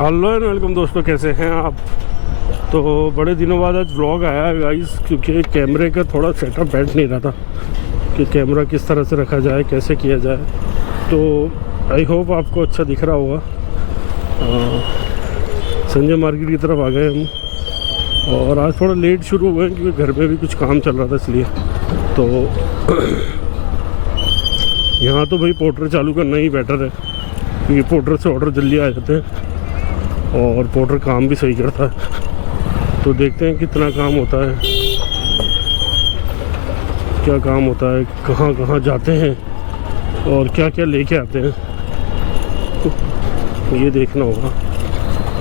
Hello and welcome दोस्तों, कैसे हैं आप। तो बड़े दिनों बाद आज व्लॉग आया है गाइस, क्योंकि कैमरे का थोड़ा सेटअप बैठ नहीं रहा था कि कैमरा किस तरह से रखा जाए, कैसे किया जाए। तो आई होप आपको अच्छा दिख रहा होगा। संजय मार्केट की तरफ आ गए हम और आज थोड़ा लेट शुरू हुए क्योंकि घर में भी कुछ काम चल रहा था, इसलिए। तो यहाँ तो भाई पोर्टर चालू करना ही बेटर है, क्योंकि पोर्टर से ऑर्डर जल्दी आ जाते हैं और पोर्टर काम भी सही करता है। तो देखते हैं कितना काम होता है, क्या काम होता है, कहाँ कहाँ जाते हैं और क्या क्या लेके आते हैं, ये देखना होगा।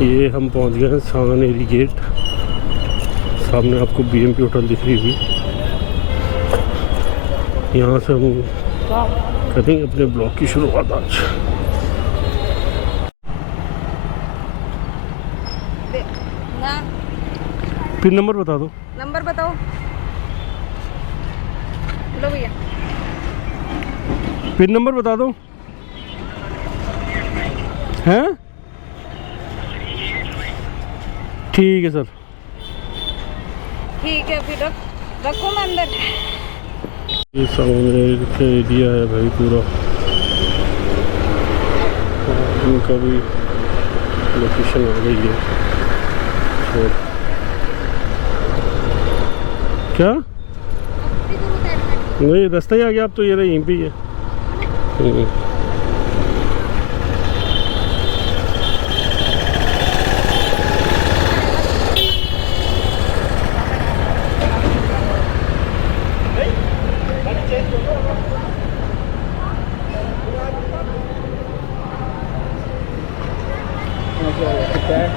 ये हम पहुंच गए हैं सांगनेरी गेट। सामने आपको BMP होटल दिख रही होगी। यहाँ से हम करेंगे अपने ब्लॉग की शुरुआत आज। पिन नंबर बता दो। नंबर बताओ। लो भैया, पिन नंबर बता दो। हैं? ठीक है सर। ठीक है, फिर रखो मैं अंदर। ये सामने का एरिया है भाई पूरा, इनका भी लोकेशन आ गई है। तो क्या नहीं, रास्ता ही आ गया। आप तो ये रहे यहीं पे ही है।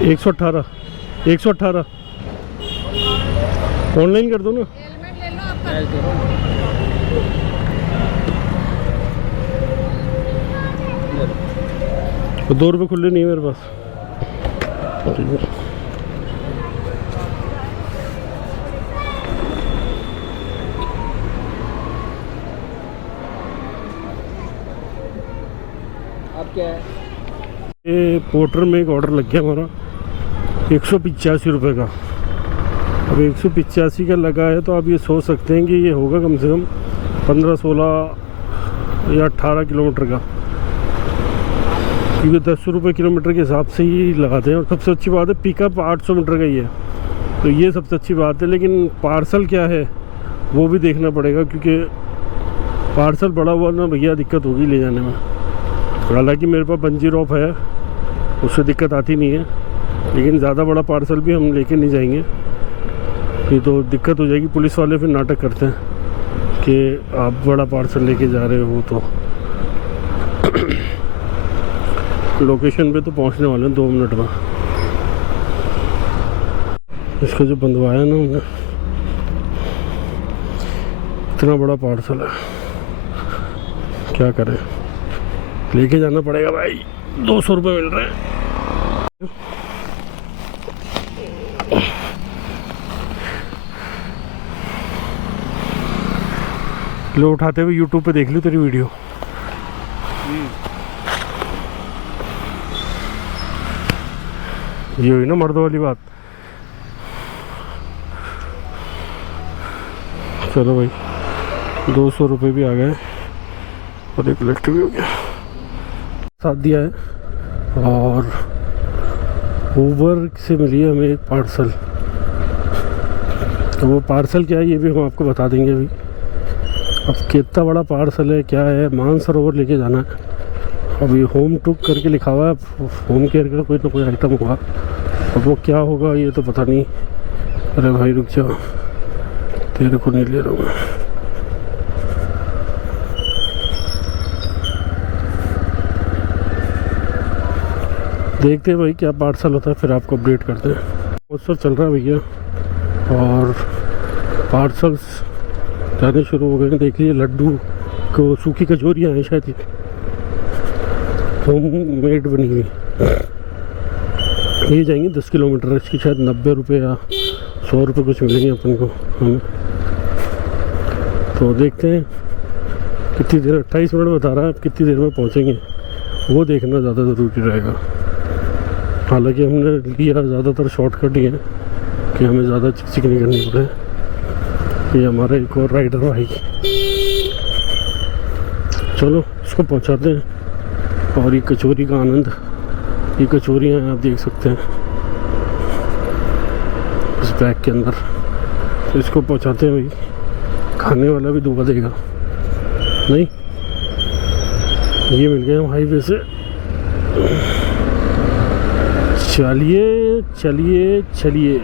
118 118 ऑनलाइन कर दो ना। हेलमेट ले लो आपका। तो 2 रुपये खुले नहीं है मेरे पास। आप क्या है? ये पोर्टर में एक ऑर्डर लग गया हमारा 185 रुपये का। अब 185 का लगा है तो आप ये सोच सकते हैं कि ये होगा कम से कम 15, 16 या 18 किलोमीटर का, क्योंकि 10 रुपये किलोमीटर के हिसाब से ही लगाते हैं। और सबसे अच्छी बात है पिकअप 800 मीटर का ही है, तो ये सबसे अच्छी बात है। लेकिन पार्सल क्या है वो भी देखना पड़ेगा, क्योंकि पार्सल बड़ा हुआ ना भैया दिक्कत होगी ले जाने में। हालांकि मेरे पास बंजी रॉप है, उससे दिक्कत आती नहीं है, लेकिन ज़्यादा बड़ा पार्सल भी हम लेके नहीं जाएंगे, नहीं तो दिक्कत हो जाएगी। पुलिस वाले फिर नाटक करते हैं कि आप बड़ा पार्सल लेके जा रहे हो। तो लोकेशन पे तो पहुंचने वाले हैं 2 मिनट में। इसका जो बंधवाया ना उन्हें, इतना बड़ा पार्सल है, क्या करें, लेके जाना पड़ेगा भाई। 200 रुपये मिल रहे हैं। लो उठाते हुए YouTube पे देख लो तेरी वीडियो। ये हुई ना मर्दों वाली बात। चलो भाई, 200 रुपये भी आ गए और एक लिफ्ट भी हो गया। साथ दिया है और ऊबर से मिली है हमें एक पार्सल। तो वो पार्सल क्या है ये भी हम आपको बता देंगे अभी। अब कितना बड़ा पार्सल है, क्या है, मानसरोवर लेके जाना है। अभी होम टुक करके लिखा हुआ है, होम केयर का कोई ना कोई आइटम होगा। अब वो क्या होगा ये तो पता नहीं। अरे भाई रुक जाओ, तेरे को नहीं ले रहा हूँ मैं। देखते हैं भाई क्या पार्सल होता है, फिर आपको अपडेट करते हैं। महोत्सव चल रहा है भैया और पार्सल्स जाने शुरू हो गए हैं। देखिए लड्डू को सूखी कचौरियाँ हैं, शायद ये होम मेड बनी हुई। ये जाएंगे 10 किलोमीटर, इसकी शायद 90 रुपये या 100 रुपये कुछ मिलेंगे अपन को हमें। तो देखते हैं कितनी देर, 28 मिनट बता रहा है, अब कितनी देर में पहुँचेंगे वो देखना ज़्यादा ज़रूरी रहेगा। हालांकि हमने लिया ज़्यादातर शॉर्टकट ही है कि हमें ज़्यादा चिक नहीं करनी पड़े। ये हमारा एक और राइडर भाई, चलो इसको पहुंचाते हैं। और ये कचौरी का आनंद, ये कचौरियाँ हैं आप देख सकते हैं इस बैग के अंदर। तो इसको पहुंचाते हैं भाई, खाने वाला भी दुआ देगा नहीं। ये मिल गए हम हाईवे से। चलिए चलिए चलिए।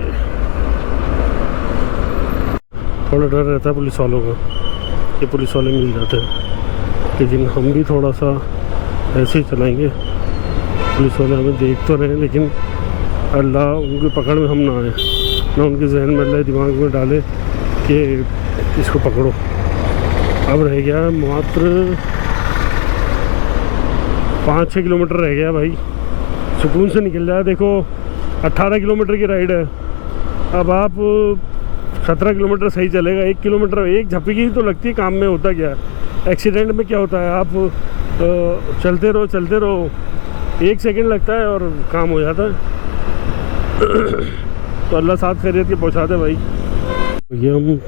थोड़ा डर रहता है पुलिस वालों का, ये पुलिस वाले मिल जाते हैं, लेकिन हम भी थोड़ा सा ऐसे ही चलाएंगे। पुलिस वाले हमें देख तो रहे हैं, लेकिन अल्लाह उनकी पकड़ में हम ना आए, ना उनके जहन में अल्लाह दिमाग में डाले कि इसको पकड़ो। अब रह गया मात्र 5-6 किलोमीटर रह गया भाई, सुकून से निकल जाए। देखो 18 किलोमीटर की राइड है, अब आप 17 किलोमीटर सही चलेगा। 1 किलोमीटर एक झपकी तो लगती है काम में। होता क्या है एक्सीडेंट में, क्या होता है, आप चलते रहो 1 सेकंड लगता है और काम हो जाता है। तो अल्लाह साथ खैरियत के पहुँचा दे भाई। ये हम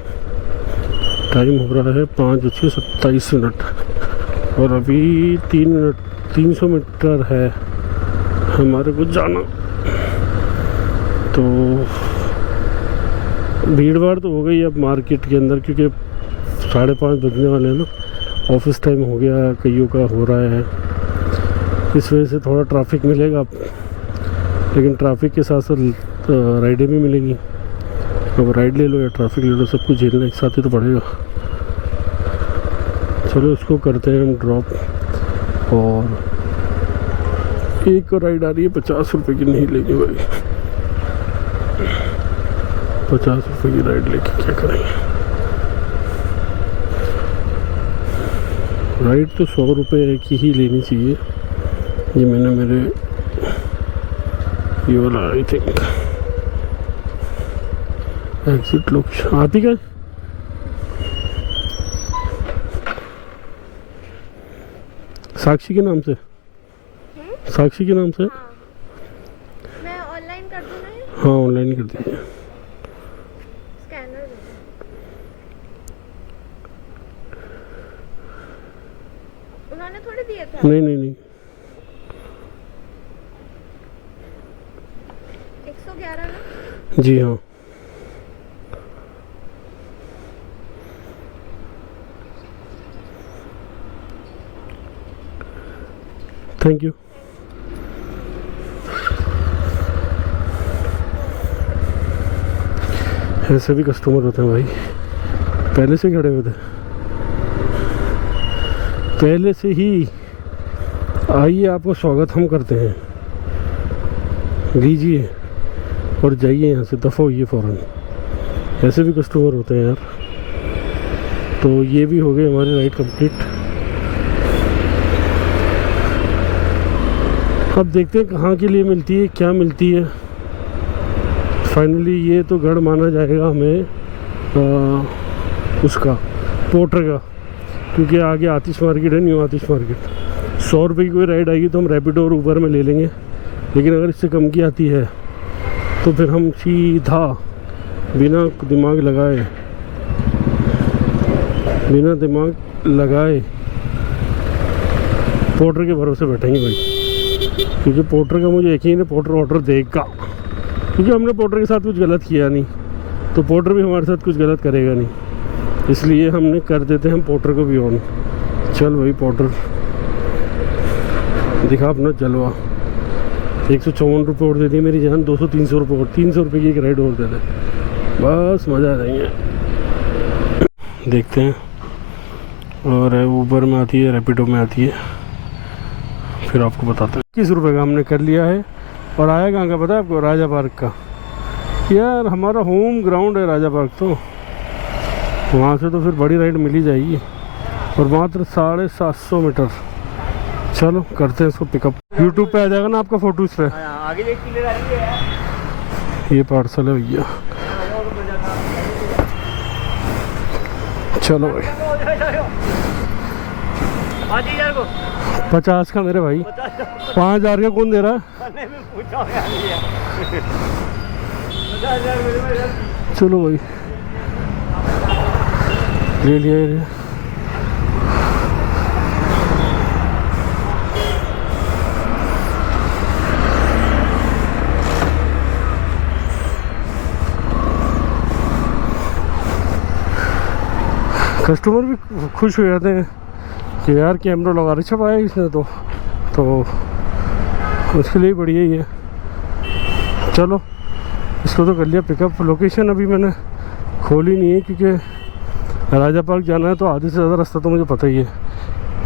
टाइम हो रहा है 5:27 और अभी 300 मीटर है हमारे को जाना। तो भीड़ भाड़ तो हो गई अब मार्केट के अंदर, क्योंकि 5:30 बजने वाले हैं ना, ऑफिस टाइम हो गया, कईयों का हो रहा है, इस वजह से थोड़ा ट्रैफिक मिलेगा। लेकिन ट्रैफिक के साथ साथ राइडें भी मिलेंगी। अब राइड ले लो या ट्रैफिक ले लो, सब कुछ झेलना एक साथ ही तो पड़ेगा। चलो इसको करते हैं हम ड्रॉप। और एक राइड आ रही है 50 रुपये की, नहीं लेंगे भाई 50 रुपये की राइड लेके क्या करेंगे। राइड तो 100 रुपये की ही लेनी चाहिए। ये मैंने मेरे ये वाला आई थिंक एग्जिट लोकेशन आप ही का साक्षी के नाम से, साक्षी के नाम से। मैं ऑनलाइन कर दूँ ना? हाँ ऑनलाइन कर दीजिए। स्कैनर उन्होंने थोड़ी दिया था। नहीं 111 ना? जी हाँ। Thank you. ऐसे भी कस्टमर होते हैं भाई, पहले से खड़े हुए थे, पहले से ही। आइए आपको स्वागत हम करते हैं, लीजिए और जाइए यहाँ से, दफ़ा होइए फ़ौरन। ऐसे भी कस्टमर होते हैं यार। तो ये भी हो गई हमारी राइड कंप्लीट। अब देखते हैं कहाँ के लिए मिलती है, क्या मिलती है। फाइनली ये तो गढ़ माना जाएगा हमें उसका पोर्टर का, क्योंकि आगे आतिश मार्केट है, न्यू आतिश मार्केट। 100 रुपये की कोई राइड आएगी तो हम रैपिडो और ऊबर में ले लेंगे, लेकिन अगर इससे कम की आती है तो फिर हम सीधा बिना दिमाग लगाए पोर्टर के भरोसे बैठेंगे भाई। क्योंकि पोर्टर का मुझे यकीन है पोर्टर ऑर्डर देगा, क्योंकि हमने पोर्टर के साथ कुछ गलत किया नहीं, तो पोर्टर भी हमारे साथ कुछ गलत करेगा नहीं, इसलिए हमने कर देते हैं हम पोर्टर को भी ऑन। चल भाई पोर्टर दिखा अपना जलवा। 154 रुपये और दे दी मेरी जान, 200-300 रुपये और 300 रुपये की एक राइड और दे दे, बस मज़ा आ जाएंगे। देखते हैं। और ऊबर में आती है, रैपिडो में आती है, फिर आपको बताते हैं। 21 रुपये का हमने कर लिया है। और आया कहाँ का पता है आपको? राजा पार्क का। यार हमारा होम ग्राउंड है राजा पार्क, तो वहाँ से तो फिर बड़ी राइड मिल ही जाएगी। और मात्र 750 मीटर। चलो करते हैं इसको पिकअप। यूट्यूब पे आ जाएगा ना आपका फ़ोटो इस पर। ये पार्सल है भैया। चलो भाई 50 का मेरे भाई, 5000 का कौन दे रहा है? चलो भाई ले लिया ये। कस्टमर भी खुश हो जाते हैं कि यार कैमरा लगा रहे छपाया इसने तो उसके लिए बढ़िया ही है। चलो इसको तो कर लिया पिकअप। लोकेशन अभी मैंने खोली नहीं है क्योंकि राजा पार्क जाना है तो आधे से ज़्यादा रास्ता तो मुझे पता ही है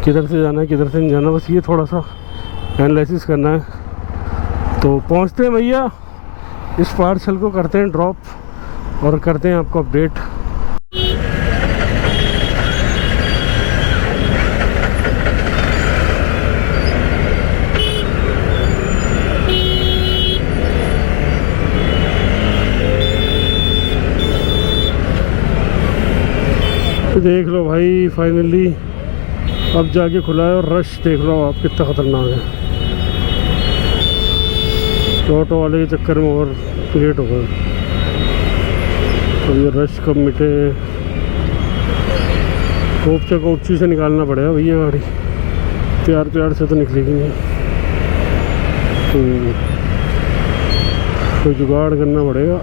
किधर से जाना है किधर से नहीं जाना, बस ये थोड़ा सा एनालिसिस करना है। तो पहुंचते हैं भैया, इस पार्सल को करते हैं ड्रॉप और करते हैं आपको अपडेट। तो देख लो भाई फाइनली अब जाके खुला है और रश देख लो आप कितना ख़तरनाक है। तो ऑटो वाले के चक्कर में और लेट हो गए। तो ये रश कब मिटे, कोपचा कोपची से निकालना पड़ेगा भैया गाड़ी, प्यार प्यार से तो निकलेगी नहीं। तो कोई जुगाड़ करना पड़ेगा,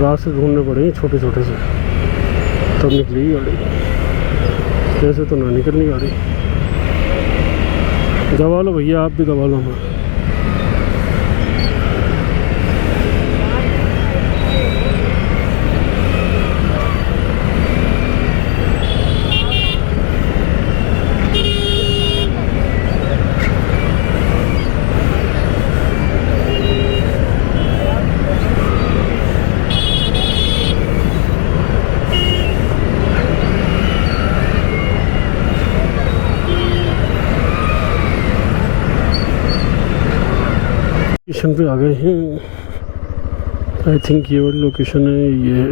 रास्ते ढूंढने पड़ेंगे छोटे छोटे से, तब निकलेगी गाड़ी, जैसे तो ना निकलनी गाड़ी। दबा लो भैया, आप भी दबा लो हमारा। लोकेशन पे आ गए हैं। आई थिंक ये वाली लोकेशन है। ये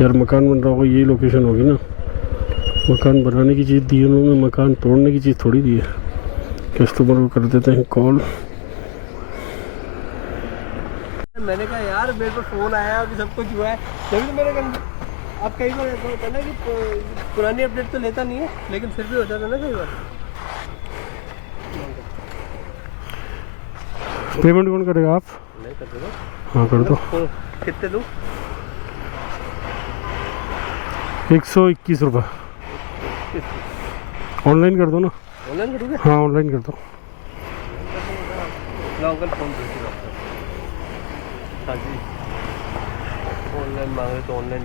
यार मकान बन रहा होगा, यही लोकेशन होगी ना। मकान बनाने की चीज़ दी है उन्होंने, मकान तोड़ने की चीज़ थोड़ी दी है। कस्टमर को कर देते हैं कॉल। मैंने कहा यार मेरे को फोन आया अभी सब कुछ हुआ है, तभी तो मैंने कहा आप कई बार ऐसा होता है ना कि पुरानी अपडेट तो लेता नहीं है, लेकिन फिर भी हो जाता है ना कई बार। पेमेंट कौन करेगा, आप? नहीं कर दो। हाँ कर दो। कितने दूँ? 121 रुपये। ऑनलाइन कर दो ना। ऑनलाइन करोगे? हाँ ऑनलाइन कर दो। अंकल फोन भेजिए। हाँ जी, ऑनलाइन मांग रहे तो ऑनलाइन।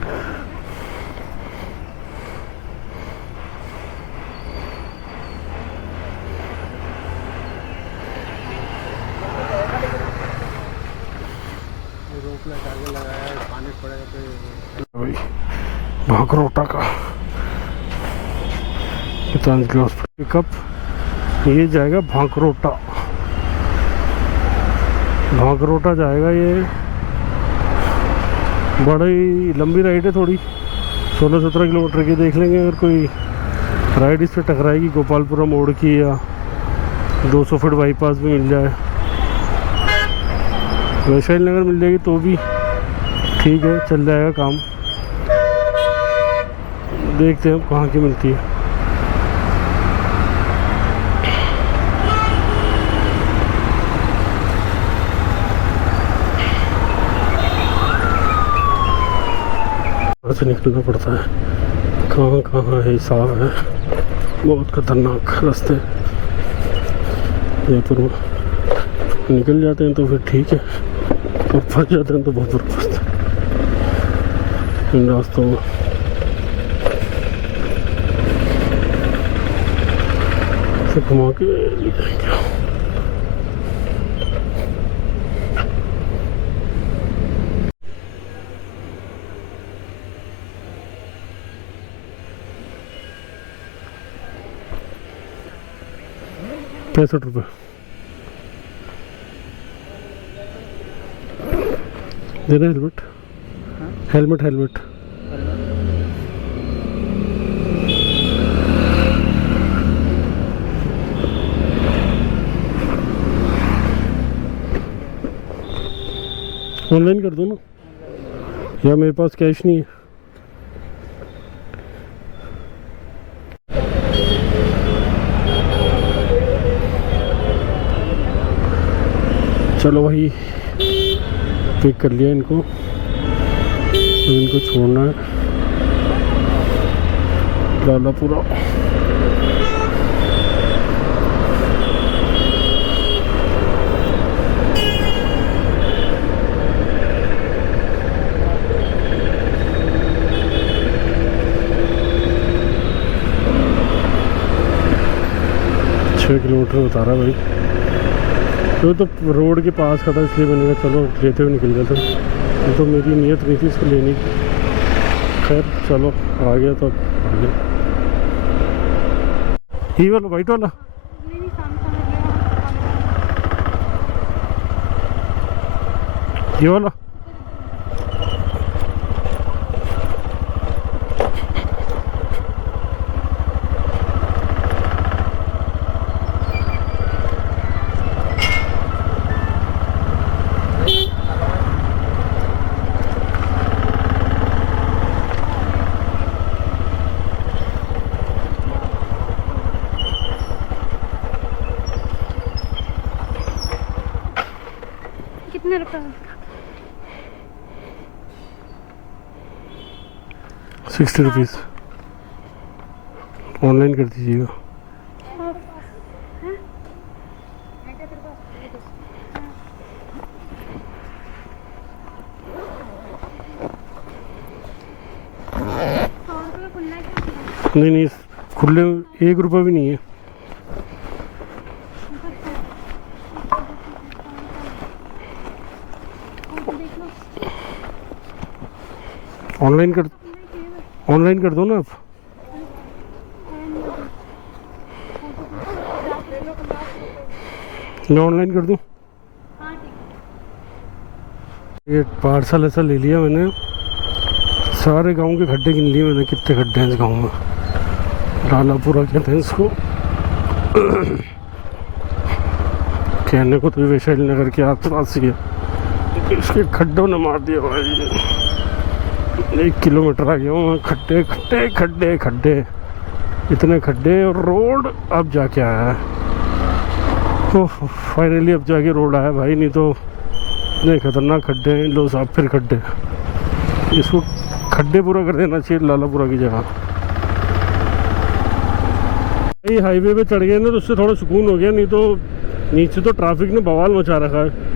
लगाया पानी पड़ेगा तो भाई भांकरोटा का गीतांजलि हॉस्पिटल पिकअप, ये जाएगा भांकरोटा। भांकरोटा जाएगा। ये बड़ी लंबी राइड है थोड़ी, 16-17 किलोमीटर की। देख लेंगे अगर कोई राइड इस पर टकराएगी गोपालपुरा मोड़ की, या 200 फीट बाईपास भी मिल जाए, वैशाली नगर मिल जाएगी तो भी ठीक है, चल जाएगा काम। देखते हैं कहाँ की मिलती है। वहाँ से निकलना पड़ता है, कहाँ कहाँ है हिसाब है। बहुत खतरनाक रास्ते। जयपुर में निकल जाते हैं तो फिर ठीक है, और फंस जाते हैं तो बहुत बर्बाद इन रास्तों में। से घुमा के ले जाएंगे। ₹65 दे दे। हेलमेट हेलमेट हेलमेट ऑनलाइन कर दो ना, या मेरे पास कैश नहीं है। चलो भाई पिक कर लिया इनको, तो इनको छोड़ना है लालापुरा। किलोमीटर बता रहा भाई, तो रोड के पास का था इसलिए मैंने कहा चलो लेते हुए निकल जाते। तो मेरी नीयत नहीं थी इसको लेने की, खैर चलो आ गया तो आ गया। ये वाला वाइट वाला ये वाला कितने रुपए? 60 रुपीज़। ऑनलाइन कर दीजिएगा। नहीं नहीं खुले 1 रुपया भी नहीं है। ऑनलाइन कर दो ना आप। मैं ऑनलाइन कर दूं। ये पार्सल ऐसा ले लिया मैंने, सारे गांव के खड्डे गिन लिए मैंने, कितने खड्डे हैं इस गांव में। लालापुरा कहते हैं इसको। कहने को तो वैशाली नगर के आसपास ही है, इसके खड्डों ने मार दिया भाई। 1 किलोमीटर आ गया हूँ, खड्डे खड्डे खड्डे खड्डे, इतने खड्डे। और रोड अब जाके आया है, ओह फाइनली अब जाके रोड आया भाई, नहीं तो इतने खतरनाक खड्डे हैं। लो साहब फिर खड्डे, इसको खड्डे पूरा कर देना चाहिए लालापुरा की जगह। भाई हाईवे पे चढ़ गए ना तो उससे थोड़ा सुकून हो गया, नहीं तो नीचे तो ट्रैफिक ने बवाल मचा रखा है।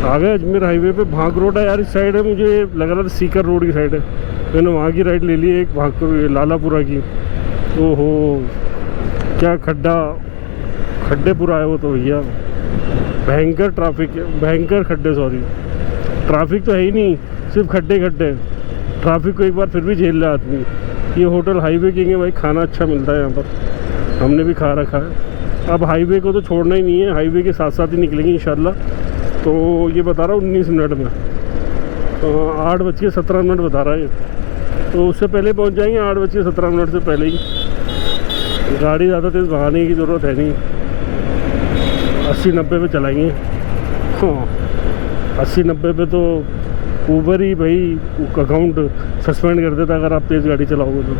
आ गए अजमेर हाईवे पे। भाग रोड है यार, इस साइड है, मुझे लग रहा था सीकर रोड की साइड है, मैंने वहाँ की राइड ले ली एक भाग लालापुरा की। ओहो क्या खड्डा, खड्डे पूरा है वो तो भैया, भयंकर ट्रैफिक है, भयंकर खड्डे, सॉरी ट्रैफिक तो है ही नहीं, सिर्फ खड्डे खड्डे। ट्रैफिक को एक बार फिर भी झेल रहा आदमी। ये होटल हाईवे किंग है भाई, खाना अच्छा मिलता है यहाँ पर, हमने भी खा रखा है। अब हाईवे को तो छोड़ना ही नहीं है, हाईवे के साथ साथ ही निकलेंगे इंशाल्लाह। तो ये बता रहा हूँ 19 मिनट में, 8:17 बता रहा है, तो उससे पहले पहुँच जाएंगे, 8:17 से पहले ही। गाड़ी ज़्यादा तेज़ भगाने की ज़रूरत है नहीं, 80-90 पे चलाएंगे। हाँ 80-90 पे तो ऊबर ही भाई अकाउंट सस्पेंड कर देता अगर आप तेज़ गाड़ी चलाओगे तो।